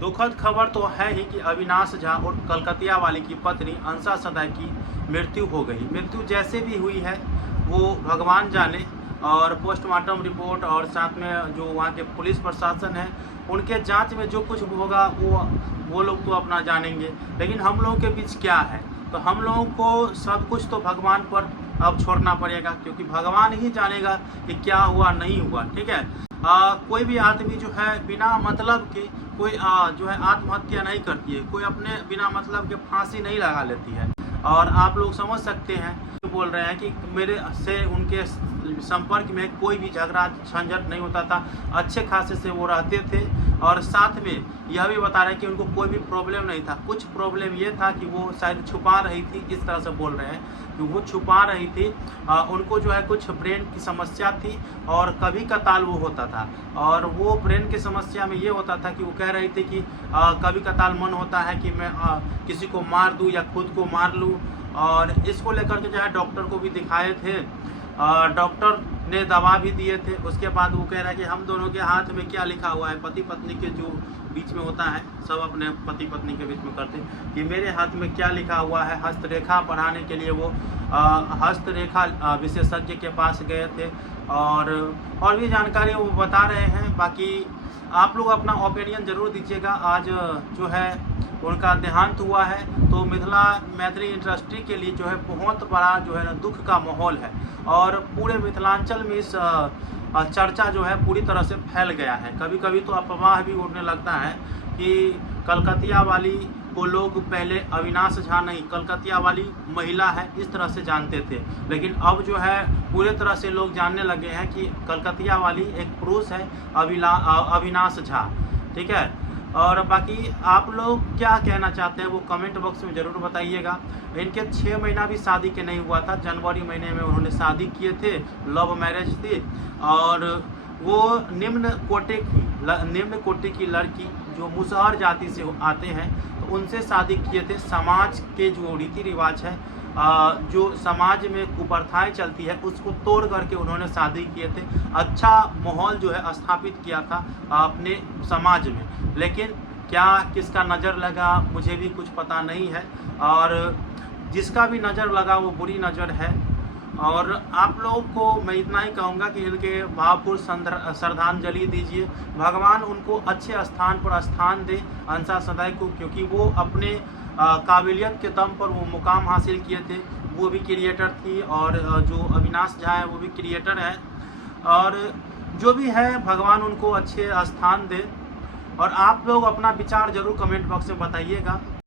दुखद खबर तो है ही कि अविनाश झा और कलकतिया वाली की पत्नी अंसा सदाई की मृत्यु हो गई। मृत्यु जैसे भी हुई है वो भगवान जाने, और पोस्टमार्टम रिपोर्ट और साथ में जो वहाँ के पुलिस प्रशासन है उनके जांच में जो कुछ होगा वो लोग तो अपना जानेंगे। लेकिन हम लोगों के बीच क्या है, तो हम लोगों को सब कुछ तो भगवान पर अब छोड़ना पड़ेगा, क्योंकि भगवान ही जानेगा कि क्या हुआ नहीं हुआ। ठीक है, कोई भी आदमी जो है बिना मतलब के कोई जो है आत्महत्या नहीं करती है, कोई अपने बिना मतलब के फांसी नहीं लगा लेती है। और आप लोग समझ सकते हैं, बोल रहे हैं कि मेरे से उनके संपर्क में कोई भी झगड़ा झंझट नहीं होता था, अच्छे खासे से वो रहते थे। और साथ में यह भी बता रहे हैं कि उनको कोई भी प्रॉब्लम नहीं था। कुछ प्रॉब्लम ये था कि वो शायद छुपा रही थी, इस तरह से बोल रहे हैं कि वो छुपा रही थी। उनको जो है कुछ ब्रेन की समस्या थी और कभी कताल वो होता था, और वो ब्रेन की समस्या में ये होता था कि वो कह रही थी कि कभी कताल मन होता है कि मैं किसी को मार दूँ या खुद को मार लूँ। और इसको लेकर के जो है डॉक्टर को भी दिखाए थे, डॉक्टर ने दवा भी दिए थे। उसके बाद वो कह रहा है कि हम दोनों के हाथ में क्या लिखा हुआ है, पति पत्नी के जो बीच में होता है, सब अपने पति पत्नी के बीच में करते हैं, कि मेरे हाथ में क्या लिखा हुआ है। हस्तरेखा पढ़ाने के लिए वो हस्तरेखा विशेषज्ञ के पास गए थे, और भी जानकारी वो बता रहे हैं। बाकी आप लोग अपना ओपिनियन ज़रूर दीजिएगा। आज जो है उनका देहांत हुआ है, तो मिथिला मैथिली इंडस्ट्री के लिए जो है बहुत बड़ा जो है ना दुख का माहौल है, और पूरे मिथिलांचल में इस चर्चा जो है पूरी तरह से फैल गया है। कभी कभी तो अफवाह भी उड़ने लगता है कि कलकतिया वाली को लोग पहले अविनाश झा नहीं, कलकतिया वाली महिला है, इस तरह से जानते थे। लेकिन अब जो है पूरे तरह से लोग जानने लगे हैं कि कलकतिया वाली एक पुरुष है, अविनाश झा। ठीक है, और बाकी आप लोग क्या कहना चाहते हैं वो कमेंट बॉक्स में ज़रूर बताइएगा। इनके 6 महीना भी शादी के नहीं हुआ था, जनवरी महीने में उन्होंने शादी किए थे, लव मैरिज थी। और वो निम्न कोटि की लड़की जो मुसहर जाति से आते हैं, तो उनसे शादी किए थे। समाज के जो रीति रिवाज है, जो समाज में कुप्रथाएं चलती है, उसको तोड़ करके उन्होंने शादी किए थे। अच्छा माहौल जो है स्थापित किया था अपने समाज में। लेकिन क्या किसका नज़र लगा मुझे भी कुछ पता नहीं है, और जिसका भी नज़र लगा वो बुरी नज़र है। और आप लोगों को मैं इतना ही कहूँगा कि इनके भावपूर्ण श्रद्धांजलि दीजिए। भगवान उनको अच्छे स्थान पर स्थान दे, अंसा सदाई को, क्योंकि वो अपने काबिलियत के दम पर वो मुकाम हासिल किए थे। वो भी क्रिएटर थी, और जो अविनाश झा है वो भी क्रिएटर है। और जो भी है भगवान उनको अच्छे स्थान दे। और आप लोग अपना विचार ज़रूर कमेंट बॉक्स में बताइएगा।